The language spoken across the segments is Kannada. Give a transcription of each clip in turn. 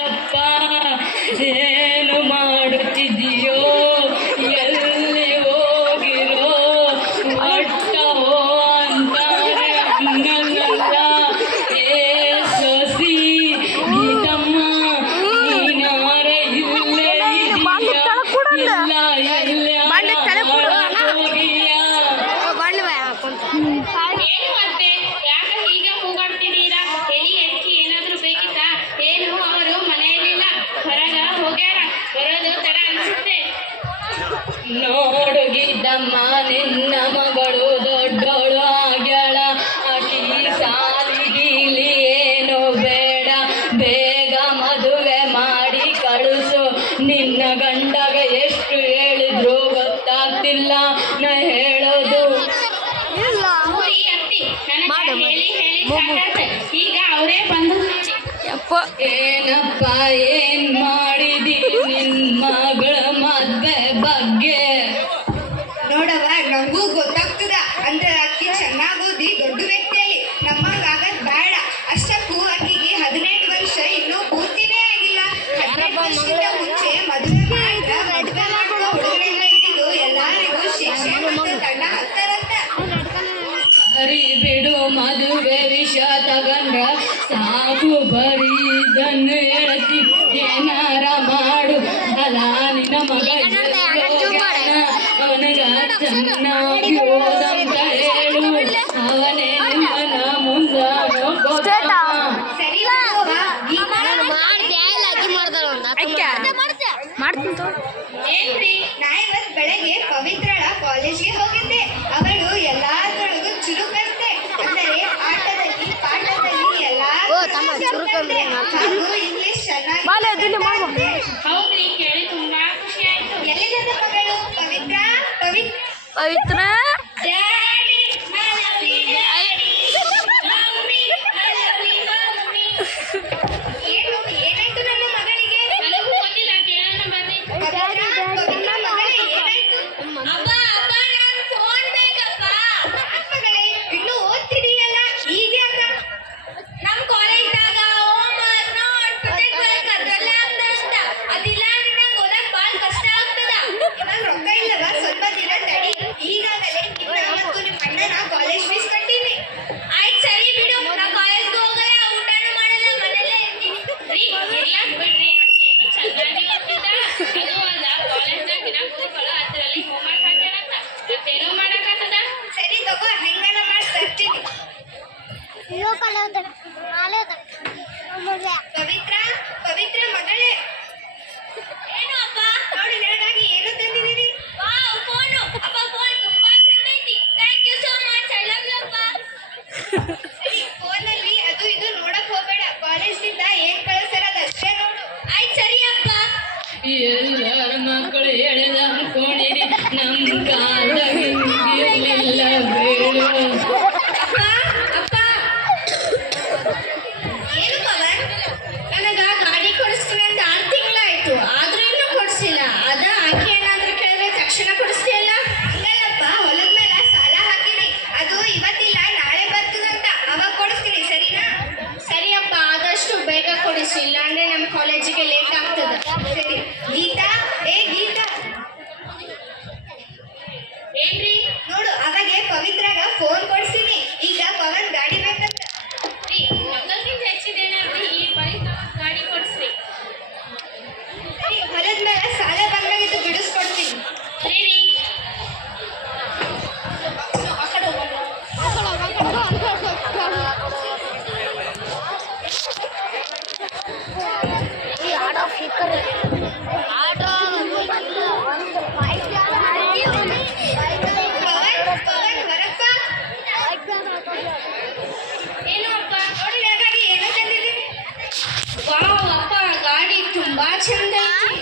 ಅಪ್ಪ ಏನು ಮಾಡುತ್ತಿದ್ದೀಯೋ, ಎಲ್ಲಿ ಹೋಗಿರೋ, ಒಟ್ಟ ಹೋ ಅಂತಾರೆ ಹಂಗಲ್ಲ. ಏ ಸೊಸಿ ಗೀತಮ್ಮ, ನೀನಾರ ಇಲ್ಲೇ ಇದೀಯ, ಇಲ್ಲ ಎಲ್ಲೇ ಹೋಗಿಯಾ? ನೋಡು ಗಿಡ್ಡಮ್ಮ, ನಿನ್ನ ಮಗಳು ದೊಡ್ಡೋಳು ಆಗ್ಯಾಳ. ಆಕಿ ಸಾಲಿಗೀಲಿ ಏನು ಬೇಡ, ಬೇಗ ಮದುವೆ ಮಾಡಿ ಕಳಿಸು. ನಿನ್ನ ಗಂಡಗ ಎಷ್ಟು ಹೇಳಿದ್ರು ಗೊತ್ತಾಗ್ತಿಲ್ಲ ನಾ ಹೇಳೋದು. ಈಗ ಅವರೇ ಬಂದು ಏನಪ್ಪ ಏನ್ ಮಾಡಿದಿ ನಿನ್ ಮಗಳ ಮದ್ವೆ ಬಗ್ಗೆ? ನೋಡವ, ನಮಗೂ ಗೊತ್ತಾಗ್ತದ ಅಂದ್ರೆ ಅಕ್ಕಿ ಚೆನ್ನಾಗ್ ಓದಿ ದೊಡ್ಡ ವ್ಯಕ್ತಿಯಲ್ಲಿ ನಮ್ಮಂಗ ಆಗದ್ ಬೇಡ. ಅಷ್ಟಕ್ಕೂ ಆಕಿಗೆ 18 ವರ್ಷ ಇನ್ನೂ ಪೂರ್ತಿನೇ ಆಗಿಲ್ಲ. 18 ವರ್ಷಕ್ಕಿಂತ ಮುಂಚೆ ಮದುವೆ ಮಾಡಿದ್ರ ಮದುವೆ ಮಾಡುವ ಹುಡುಗರೆಲ್ಲ ಹಿಡಿದು ಎಲ್ಲರಿಗೂ ಶಿಕ್ಷೆ ಮತ್ತು ದಂಡ ಹಾಕ್ತಾರಂತ. ಸರಿ ಬಿಡು, ಮದುವೆ ವಿಷಯ ತಗೊಂಡ್ರ ಸಾಕು, ಬರೀ ಇದನ್ನು ಹೇಳ್ತಿ. ಏನಾರ ಮಾಡು, ಅಲ್ಲ ನಿನ್ನ ಮಗ ಅವನಿಗ ಚೆನ್ನಾಗಿ ಓದಂತ ಹೇಳು. ಅವನೇ ನಿಮ್ಮನ ಮುಂದ ಸರಿ ಏನ್ರಿ, ನಾ ಇವತ್ ಬೆಳಗ್ಗೆ ಪವಿತ್ರಳ ಕಾಲೇಜ್ಗೆ ಹೋಗಿದ್ದೆ. ಅವಳು ಎಲ್ಲಾದ್ರೊಳಗೂ ಚುರುಕಂತೆ. ಅಂದರೆ ಆಟದಲ್ಲಿ ಪಾಠದಲ್ಲಿ ಎಲ್ಲ ಹಾಗೂ ಇಂಗ್ಲಿಷ್ ಚೆನ್ನಾಗಿ. ಹೌದ್ರಿ, ಕೇಳಿ ತುಂಬಾ ಖುಷಿ ಆಯ್ತು. ಎಲ್ಲಿದೆ ಮಗಳು Pavitra? Pavitra daddy, I love you, daddy. Mummy, I love you, mummy. ಏನಾಯ್ತು ನನ್ನ ಮಗಳಿಗೆ? ನನಗೂ ಗೊತ್ತಿಲ್ಲ, ಕೇಳೋಣ ಬರ್ರಿ. ಪವಿತ್ರ ಮಗಳೇ, ಏನಾಯ್ತು? ಅಪ್ಪ ನಾನು ಫೋನ್ ಬೇಕಪ್ಪ. ಯಾಕ್ ಮಗಳೇ, ಇನ್ನೂ ಓದ್ತಿದೀಯಲ್ಲ, ಈಗ ಯಾಕ? ನಮ್ ಕಾಲೇಜ್ದಾಗ ಹೋಮ್ವರ್ಕ್ ನೋಟ್ ಪ್ರೊಜೆಕ್ಟ್ ಅದೆಲ್ಲ ಕಷ್ಟ. ಅದಿಲ್ಲ ಅಂದ್ರೆ ನಂಗೆ ಓದಕ್ ಭಾಳ ಕಷ್ಟ ಆಗ್ತದ. ಇವಾಗ ರೊಕ್ಕ ಇಲ್ಲವ, ಸ್ವಲ್ಪ ದಿನ ತಡಿ. ಈಗಾಗಲೇ ನಿನ್ನ ಮತ್ತು ನಿಮ್ಮ ಅಣ್ಣನ ಕಾಲೇಜ್ ಫೀಸ್ ಕಟ್ಟೀನಿ. ಆಯ್ತು ಸರಿ ಬಿಡು, ನಾ ಕಾಲೇಜ್ಗೆ ಹೋಗಲ್ಲ, ಊಟನೂ ಮಾಡಲ್ಲ, ಮನೆಯಲ್ಲೇ ಇರ್ತೀನಿ. ರೀ ಇರ್ಲಾಕ್ ಬಿಡ್ರಿ, ಚೆನ್ನಾಗಿ ಓದ್ತಿದ್ದ. ಅದು ಅಲ್ಲ, ಕಾಲೇಜ್ದಾಗ ದಿನ ಕೂತ್ಕೊಳ್ಳೋ ಅದ್ರಲ್ಲಿ ಹೋಮ್ವರ್ಕ್ ಹಾಕ್ಯಾರಂತ ಮತ್ತೇನೋ ಮಾಡಕ್ಕಾಗ್ತದ. ಸರಿ ತಗೋ, ಹೆಂಗನ ಮಾಡಿ ತರ್ತೀನಿ. ಪವಿತ್ರ, ಪವಿತ್ರ ಮಗಳೇ, ಏನು ಅಪ್ಪ? ನೋಡಿ ನನಗಾಗಿ ಏನು ತಂದಿದ್ದೀನಿ. Wow, phone. ಅಪ್ಪ ಫೋನ್ ತುಂಬಾ ಚಂದ ಐತಿ. Thank you so much, I love you ಅಪ್ಪ. ಸರಿ, ಫೋನಲ್ಲಿ ಅದು ಇದು ನೋಡಕ್ ಹೋಗ್ಬೇಡ. ಕಾಲೇಜ್ನಿಂದ ಏನ್ ಕಳಿಸ್ತಾರ ಅದಷ್ಟೇ ನೋಡು. ಆಯ್ತು ಸರಿ ಅಪ್ಪ. ಎಲ್ಲರ ಮಕ್ಕಳು ಹೇಳಿದ ಅನ್ಕೊಂಡಿರಿ, ನಮ್ ಕಾಲದಾಗ ಹಿಂಗಿರ್ಲಿಲ್ಲ ಬೇಡ. ಅಪ್ಪ ಅಪ್ಪ, ಏನು ಪವನ್? ನನಗ ಗಾಡಿ ಕೊಡಿಸ್ತೀನಿ ಅಂತ 6 ತಿಂಗಳಾಯ್ತು, ಆದ್ರೂ ಇನ್ನೂ ಕೊಡಿಸಿಲ್ಲ. ಅದ ಆಕೆ ಏನಾದ್ರೂ ಕೇಳಿದ್ರೆ ತಕ್ಷಣ ಕೊಡಿಸ್ತೀಯಲ್ಲ? ಹಂಗಲ್ಲಪ್ಪ, ಹೊಲದ ಮೇಲೆ ಸಾಲ ಹಾಕಿನಿ. ಅದು ಇವತ್ತಿಲ್ಲ ನಾಳೆ ಬರ್ತದಂತ, ಅವಾಗ ಕೊಡಿಸ್ತೀನಿ, ಸರಿನಾ? ಸರಿ ಅಪ್ಪ, ಆದಷ್ಟು ಬೇಗ ಕೊಡಿಸಿ, ಇಲ್ಲಾಂದ್ರೆ ನಮ್ಮ ಕಾಲೇಜಿಗೆ ಲೇಟ್ ಆಗ್ತದೆ. ಸರಿ. ಗೀತಾ, ಏ ಗೀತಾ, ಏನ್ರಿ? ನೋಡು ಅವಾಗೆ ಪವಿತ್ರಾಗ ಫೋನ್ ಕೊಡ್ಸೀನಿ. ಈಗ ಪವನ್ ಗಾಡಿ ಬೇಕಂತ. ರೀ, ಮಕ್ಕಳಿಗಿಂತ ಹೆಚ್ಚಿದೇನಾದ್ರಿ, ಈ ಬೈಕ್ ಗಾಡಿ ಕೊಡಿಸ್ರಿ. ಸರಿ, ಹೊಲದ ಮೇಲೆ ಸಾಲ ಬಂದಾಗಿದ್ದು ಬಿಡಿಸ್ಕೊಡ್ತೀನಿ. ಸರಿ ರೀ. ಪವನ್ ಬರಪ್ಪ. ಏನು ಅಪ್ಪ? ನೋಡಿ ನನಗಾಗಿ ಏನೋ ತಂದಿದ್ದೀನಿ. ವಾವ್ ಅಪ್ಪ, ಗಾಡಿ ತುಂಬಾ ಚಂದ ಐತಿ.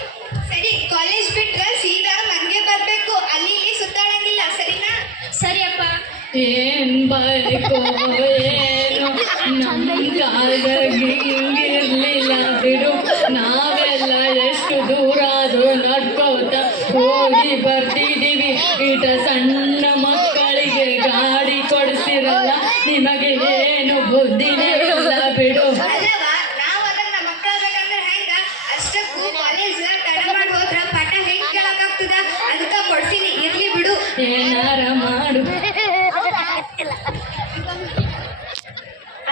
ಸರಿ, ಕಾಲೇಜ್ ಬಿಟ್ರೆ ಸೀದಾ ಮನೆಗೆ ಬರ್ಬೇಕು. ಅಲ್ಲಿ ಇಲ್ಲಿ ಸುತ್ತಾಡಂಗಿಲ್ಲ, ಸರಿನಾ? ಸರಿ ಅಪ್ಪ. ಏನ್ ಬೈಕೋ ಏನು, ನಮ್ ಕಾಲದಾಗ ಹಿಂಗಿರ್ಲಿಲ್ಲ ಬಿಡು. ನಾವೆಲ್ಲ ಎಷ್ಟು ದೂರ ಅದು ನಡ್ಕೋತ ಹೋಗಿ ಬರ್ತಿದೀವಿ. ಇಟ ಸಣ್ಣ ಮಕ್ಕಳಿಗೆ ಗಾಡಿ ಕೊಡಿಸಿರಲ್ಲ, ನಿಮಗೆ ಏನು ಬುದ್ಧಿನೇ ಇಲ್ಲ ಬಿಡು. ಅಲ್ಲವಾ, ನಾವು ಅದನ್ನ ಮಕ್ಕಳ ಬೇಕಂದ್ರೆ ಹೆಂಗ ಗೊತ್ತಾಗ್ತದ ಅದಕ್ಕ ಕೊಡ್ತೀನಿ ಇರ್ಲಿ ಬಿಡು. ಏನಾರ ಮಾಡು.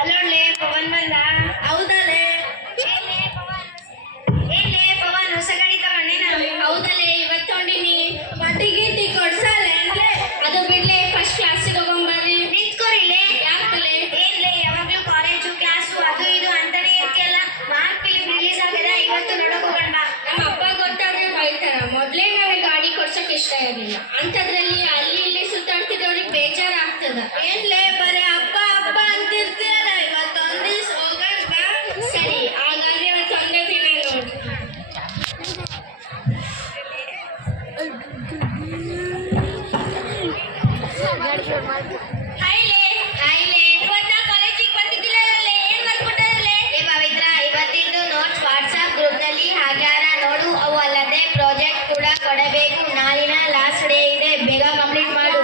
ಅಲ್ಲೋಡ್ಲೆ ಪವನ್ ಬಂದ. ಹೌದಲ್ಲೇ ಏನ್ಲೇ ಪವನ್ ಹೊಸ ಗಾಡಿ ತಗೊಂಡೇನ? ಹೌದಲ್ಲೇ ಇವತ್ತು ತಗೊಂಡಿನಿ. ಮಟ್ಟಿಗಿಟ್ಟಿ ಕೊಡ್ಸಲ್ಲ ಅಂದ್ರೆ ಅದು ಬಿಡ್ಲೆ ಫಸ್ಟ್ ಕ್ಲಾಸಿಗೆ ಹೋಗೊಂಬರ್ರಿ. ನಿಂತ್ಕೋರಿಲೆ. ಯಾಕಲೆ? ಏನ್ಲೇ ಯಾವಾಗ್ಲೂ ಕಾಲೇಜು ಕ್ಲಾಸು ಅದು ಇದು ಅಂತಾನೆ ಇರ್ತಿಯಲ್ಲ. ಮಾರ್ಕ್ ಫಿಲಿಂ ರಿಲೀಸ್ ಆಗದ ಇವತ್ತು ನೋಡಕ್ ಹೋಗೋಣ ಬಾ. ನಮ್ಮ ಅಪ್ಪ ಗೊತ್ತಾದ್ರೆ ಬೈತಾರ. ಮೊದ್ಲೇ ನನಗೆ ಗಾಡಿ ಕೊಡ್ಸಕ್ ಇಷ್ಟ ಇರಲಿಲ್ಲ, ಅಂಥದ್ರಲ್ಲಿ ಅಲ್ಲಿ ಇಲ್ಲಿ ಸುತ್ತಾಡ್ತಿದ್ದವ್ರಿಗೆ ಬೇಜಾರಾಗ್ತದ. ಏನ್ಲೇ ಬರೀ ಅಪ್ಪ ಅಪ್ಪ ಅಂತಿರ್ತೀಯಲ್ಲ, ಇವತ್ತೊಂದ್ ದಿವ್ಸ ಹೋಗೋಣ ಬಾ. ಸರಿ, ಹಾಗಾದ್ರೆ ಇವತ್ತು ಒಂದೇ ದಿನ ನೋಡ್ರಿ. ಹಾಯ್ಲೆ. ಹಾಯ್ಲೆ. ಇವತ್ತು ನಾ ಕಾಲೇಜಿಗೆ ಬಂದಿದ್ದಿಲ್ಲಲ್ಲೇ, ಏನ್ ಮಾಡ್ಕೊಟ್ಟಾರಲ್ಲೇ? ಏ ಪವಿತ್ರ, ಇವತ್ತಿಂದು ನೋಟ್ಸ್ ವಾಟ್ಸ್ಆಪ್ ಗ್ರೂಪ್ನಲ್ಲಿ ಹಾಕ್ಯಾರ ನೋಡು. ಅವು ಅಲ್ಲದೆ ಪ್ರಾಜೆಕ್ಟ್ ಕೂಡ ಕೊಡಬೇಕು. ನಾಳಿನ ಲಾಸ್ಟ್ ಡೇ ಇದೆ, ಬೇಗ ಕಂಪ್ಲೀಟ್ ಮಾಡು.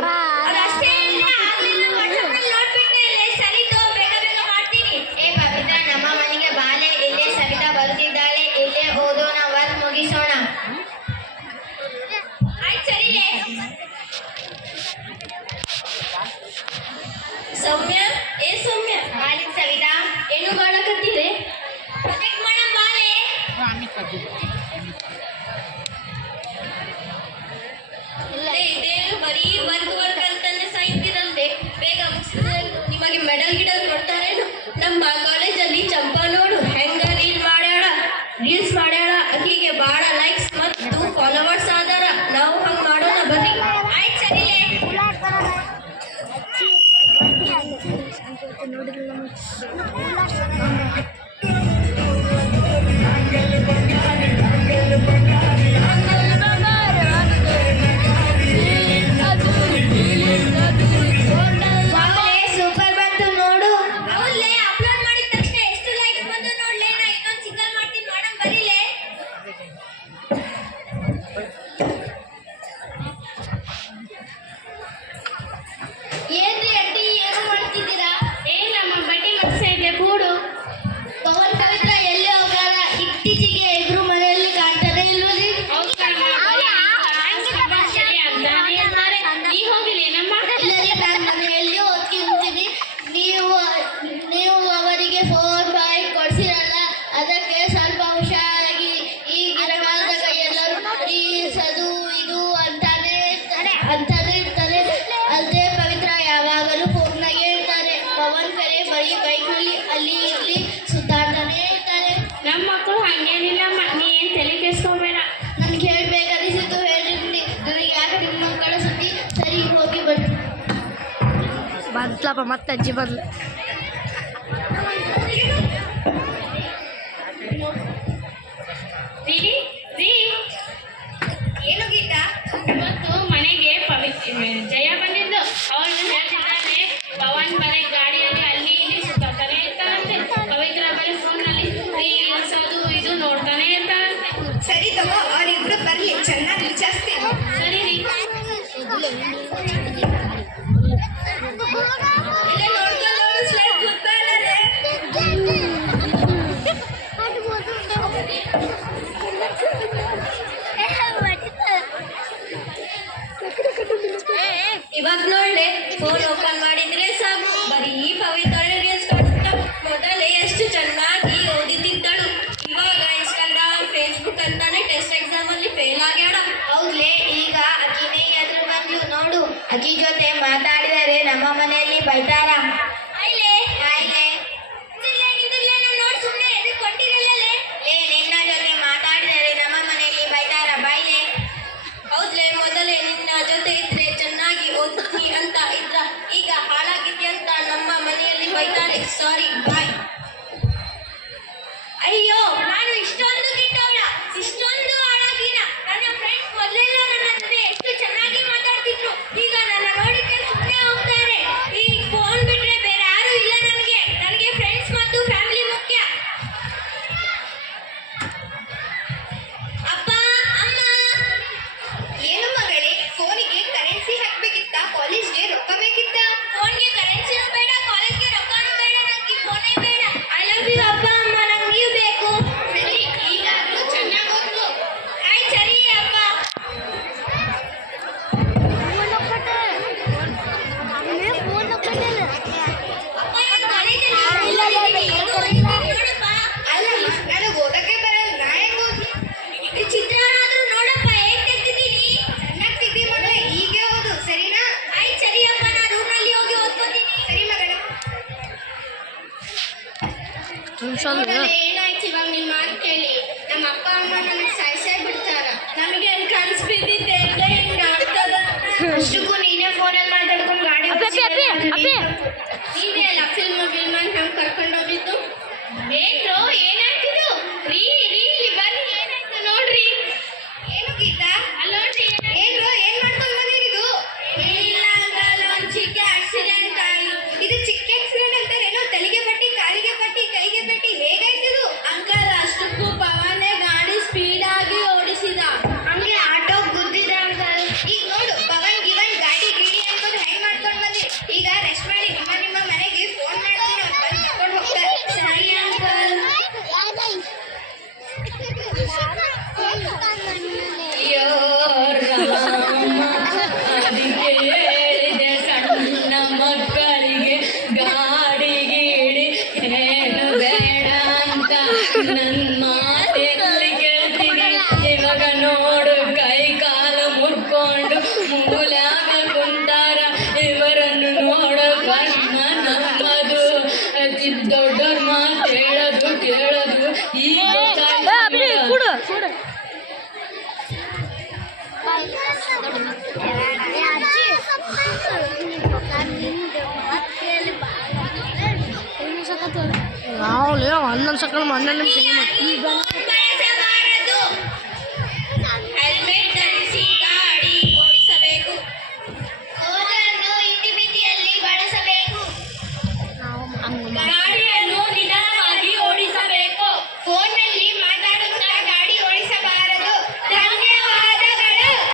ಅದಷ್ಟೇ ಅಲ್ಲ, ಆಗ್ಲಿಲ್ಲ ವಾಟ್ಸಪ್ಪಲ್ಲಿ ನೋಡ್ಬಿಟ್ನಲ್ಲೇ. ಸರಿ ತೋ, ಬೇಗ ಬೇಗ ಮಾಡ್ತೀನಿ. ಏ ಪವಿತ್ರ, ನಮ್ಮ ಮನೆಗೆ ಬಾಲೆ. ಇಲ್ಲೇ ಸವಿತಾ ಬರುತ್ತಿದ್ದಾಳೆ, ಇಲ್ಲೇ ಓದೋಣ, ವರ್ಕ್ ಮುಗಿಸೋಣ. ಆಯ್ತು ಸರಿಲೇ. ಸೌಮ್ಯ, ಏ ಸೌಮ್ಯ, ಬಾಲಿಕ್ ಸವಿತಾ. ಏನು ಮಾಡಕತ್ತೀರಿ? ಪ್ರೊಜೆಕ್ಟ್ ಮಾಡಮ್ ಬಾಲೆ. ಇದೇನು ಬರೀ ವರ್ಕ್ ಅಂತಾನೆ ಸಾಯ್ತಿರಲ್ದೆ, ಬೇಗ ಮುಗಿಸಿದ್ರೆ ನಿಮಗೆ ಮೆಡಲ್ ಗಿಡಲ್ ಕೊಡ್ತಾರೇನು? ನಮ್ಮ ಕಾಲೇಜಲ್ಲಿ ಚಂಪಾ ನೋಡು ಹೆಂಗ ರೀಲ್ಸ್ ಮಾಡ್ಯಾಳ. ಆಕಿಗೆ ಬಾಳ ಲೈಕ್ಸ್ ಮತ್ತು ಫಾಲೋವರ್ಸ್ ಆದಾರ. ನಾವು ಹಂಗ ಮಾಡೋಣ ಬರ್ರಿ. ಆಯ್ತು ಸರಿಲೇ. ಬಾಲೆ, ಸೂಪರ್ ಬಂತು ನೋಡು. ಹೌದ್ಲೇ, ಅಪ್ಲೋಡ್ ಮಾಡಿದ ತಕ್ಷಣ ಎಷ್ಟು ಲೈಕ್ಸ್ ಬಂದು ನೋಡ್ಲೇ. ನಾ ಇನ್ನೊಂದು ಸಿಂಗಲ್ ಮಾಡ್ತೀನಿ, ಮಾಡಮ್ ಬರೀಲೇ. ಏನ್ರಿ ಅಡ್ಡಿ, ಏನು ಮಾಡ್ತಿದ್ದೀರಾ? ನಮ್ಮ ಬಡ್ಡಿ ಮಗ್ಸ ಇದೆ ಕೂಡು. ಪವನ್ ಪವಿತ್ರ ಎಲ್ಲಿ ಹೋಗಾರ? ಇತ್ತೀಚೆಗೆ ಎದುರು ಮನೆಯಲ್ಲಿ ಕಾಣ್ತಾರೆ ಇಲ್ವರಿ? ಹೌದು ಕಣಮ್ಮ, ಸರಿ ಅಂತಾನೆ ಇರ್ತಾರೆ. ನೀ ಹೋಗಿಲ್ಲೇನಮ್ಮ? ಇಲ್ಲರಿ, ನಾನು ಮನೆಯಲ್ಲಿ ಓದ್ಕೊಂತೀನಿ. ನೀವು ಅವರಿಗೆ 4-5 ಕೊಡ್ಸಿರಲ್ಲ, ಅದಕ್ಕೆ ಸ್ವಲ್ಪ ಹುಷಾರಾಗಿ. ಈಗಿನ ಕಾಲದಾಗ ಎಲ್ಲರೂ ರೀಲ್ಸ್ ಅದು ಇದು ಅಂತಾನೆ ಇರ್ತಾರೆ. ಅಲ್ಲದೆ ಪವಿತ್ರ ಯಾವಾಗಲೂ ಫೋನ್ನಾಗೆ ಇರ್ತಾರೆ. ಪವನ್ ಕರೆ ಬರೀ ಬೈಕ್ನಲ್ಲಿ ಅಲ್ಲಿ ಇಲ್ಲಿ ಸುತ್ತಾಡ್ತಾನೆ ಇರ್ತಾರೆ. ನಮ್ಮ ಮಕ್ಕಳು ಹಂಗೇನಿಲ್ಲಮ್ಮ, ನೀ ಏನ್ ತಲೆ ಕೆಡಿಸ್ಕೊಬೇಡ. ನನ್ಗೆ ಹೇಳ್ಬೇಕನಿಸಿತು ಹೇಳ್ರಿ. ನನಗೆ ಯಾಕೆ ನಿಮ್ಮ ಮಕ್ಕಳ ಸುದ್ದಿ? ಸರಿ, ಹೋಗಿ ಬರ್ರಿ. ಬಂದ್ಲಪ್ಪ ಮತ್ತೆ ಅಜ್ಜಿ ಬಂದ್ಲ. ರೀ ರೀ, ಏನು ಗೀತಾ? ಇವತ್ತು ಮನೆಗೆ ಜಯ ಬಂದಿದ್ದು. ಅವಳು ಹೇಳ್ತಿದ್ದಾನೆ, ಪವನ್ ಬರೀ ಗಾಡಿಯಲ್ಲಿ ಅಲ್ಲಿ ಇಲ್ಲಿ ಸುತ್ತಾಡ್ತಾನೆ ಇರ್ತಾರಂತೆ. ಪವಿತ್ರ ಬರೀ ಫೋನ್ನಲ್ಲಿ ರೀಲ್ಸ್ ಅದು ಇದು ನೋಡ್ತಾನೆ ಇರ್ತಾರಂತೆ. ಸರಿ ತಗೋ, ಅವರಿಬ್ರು ಬರ್ಲಿ, ಚೆನ್ನಾಗಿ ವಿಚಾರಿಸ್ತೀನಿ. ಸರಿ ರೀ. ಇಲ್ಲೇ ನೋಡ್ಕೊಂಡು ಸ್ಲೈಡ್ ಕೂತ್ಕೊಳ್ಳೋರೆ. ಇವಾಗ ನೋಡ್ಲೆ, ಫೋನ್ ಓಪನ್ ಮಾಡಿದ್ರೆ ಸಾಕು, ಬರೀ ಪವಿತ್ರ ರೀಲ್ಸ್ ಕಾಣ್ತಾ. ಮೊದಲೇ ಎಷ್ಟು ಚೆನ್ನಾಗಿ ಓದಿತಿದ್ದಳು, ಇವಾಗ ಇನ್ಸ್ಟಾಗ್ರಾಮ್ ಫೇಸ್ಬುಕ್ ಅಂತಾನೆ ಟೆಸ್ಟ್ ಎಕ್ಸಾಮ್ ಅಲ್ಲಿ ಫೇಲ್ ಆಗ್ಯಾಳ. ಹೌದ್ಲೇ, ಈಗ ಅಕ್ಕಿನೇ ಎದುರು ಬಂದ್ಲು ನೋಡು. ಅಕ್ಕಿ ಜೊತೆ ಮಾತಾಡಿದರೆ ನಮ್ಮ ಮನೆಯಲ್ಲಿ ಬೈತಾರ. ಆಯ್ಲೆ ಹಾಯ್ಲೆ. ನಿಂದಿರ್ಲೆ, ನಾನು ನೋಡಿ ಸುಮ್ಮನೆ ಎದಕ್ಕೆ ಕೊಟ್ಟಿರಲ್ಲೇ. ಲೇ, ನಿನ್ನ ಜೊತೆ ಮಾತಾಡಿದರೆ ನಮ್ಮ ಮನೆಯಲ್ಲಿ ಬೈತಾರ. ಬಾಯ್ಲೆ. ಹೌದ್ಲೆ, ಮೊದಲೇ ನಿನ್ನ ಜೊತೆ ಇದ್ರೆ ಚೆನ್ನಾಗಿ ಓದ್ತೀನಿ ಅಂತ ಇದ್ರ, ಈಗ ಹಾಳಾಗಿದ್ದೆ ಅಂತ ನಮ್ಮ ಮನೆಯಲ್ಲಿ ಬೈತಾರೆ. ಸಾರಿ, ಬಾಯ್. ಅಯ್ಯೋ, ನಾನು ಇಷ್ಟೊಂದು ಕೆಟ್ಟವಳ, ಇಷ್ಟೊಂದು ಹಾಳಾಗಿನ. ನನ್ನ ಫ್ರೆಂಡ್ಸ್ ಮೊದಲೆಲ್ಲ ನನ್ನ ಜೊತೆ ಎಷ್ಟು ಚೆನ್ನಾಗಿ ಮಾತಾಡ್ತಿದ್ರು, ಈಗ ನನ್ನ ನೋಡಿದ್ರೆ ಸುಮ್ಮನೆ ಹೋಗ್ತಾರೆ. ಈ ಫೋನ್ ಹೇಳಿ ನಮ್ಮ ಅಪ್ಪ ಅಮ್ಮ ನನಗೆ ಸಾಯಿಸೇ ಬಿಡ್ತಾರ. ನಮಗೆ ಕನ್ಸ್ ಬಿದ್ದಿದ್ದೆ ಹಿಂಗ ಆಗ್ತದ. ಅಷ್ಟಕ್ಕೂ ನೀನೇ ಫೋನಲ್ಲಿ ಮಾತಾಡ್ಕೊಂಡು ಗಾಡಿ ನೀನೇ ಅಲ್ಲ ಫಿಲ್ಮ್ ಹೆಂಗ್ ಕರ್ಕೊಂಡು ಹೋಗಿದ್ದು. ಏನ್ರೋ ಏನಾಯ್ತಿದು? ರೀ ಇಲ್ಲಿ ಬನ್ನಿ, ಏನಾಯ್ತು ನೋಡ್ರಿ. ಏನು ಗೀತಾ? ಅಲ್ಲಿ ನೋಡ್ರಿ ಏನ್ರೋ ಏನ್ ಮಾಡ್ಕೊಂಡು ಬಂದಿರಿದು? ಇಲ್ಲ ಅಂಕಲ್, ಒಂದ್ ಚಿಕ್ಕ ಆಕ್ಸಿಡೆಂಟ್ ಆಯ್ತು. ಇದು ಚಿಕ್ಕ ಆಕ್ಸಿಡೆಂಟ್ ಅಂತಾರೇನೋ? ತಲೆಗೆ ಪಟ್ಟಿ, ಕಾಲಿಗೆ ಪಟ್ಟಿ, ಕೈಗೆ ಪಟ್ಟಿ, ಹೇಗಾಯ್ತಿದು? ಅಂಕಲ್ ಅಷ್ಟಕ್ಕೂ ಪವನೇ ಗಾಡಿ ಸ್ಪೀಡ್ ಆಗಿ ಓಡಿಸಿದ. ಹಂಗೆ ಆಟೋ ಗುದ್ದಿದ ಅಂಕಲ್. ಈಗ ನೋಡು ಪವನ್ ಗಿವನ್ ಗಾಡಿ ಗೀಡಿ ಅನ್ಕೊಂಡು ಹೆಂಗ್ ಮಾಡ್ಕೊಂಡು ಬಂದ್ರಿ. ಈಗ ರೆಸ್ಟ್ ಮಾಡಿ ನಿಮ್ಮ ಮನೆಗೆ ಫೋನ್ ಮಾಡ್ತೀನಿ, ಅವ್ರು ಬಂದು ಕರ್ಕೊಂಡು ಹೋಗ್ತಾರೆ. ಸರಿ ಅಂಕಲ್. ಅಯ್ಯೋ ರಾಮ, ಅದಕ್ಕೆ ಹೇಳಿದೆ ಸಣ್ಣ ಮಕ್ಕಳಿಗೆ ಗಾಡಿ ಗೀಡಿ ಏನು ಬೇಡ ಅಂತ. ನನ್ನ ಮಾತೆಲ್ಲಿ ಕೇಳ್ತೀನಿ. ಇವಾಗ ನೋಡು ಕೈ ಕಾಲು ಮುರ್ಕೊಂಡು ಮೂಲ್ಯಾಗ ಕುಂತಾರ. ಇವರನ್ನು ನೋಡೋ ಕಣ್ಣ ನಮ್ಮದು. ದೊಡ್ಡವ್ರ ಮಾತು ಹೇಳೋದು ಕೇಳೋದು ಈಗ ಗೊತ್ತಾಯ್ತು. ನಾವು 11 ಸೆಕೆಂಡ್ 12 ನಿಮಿಷ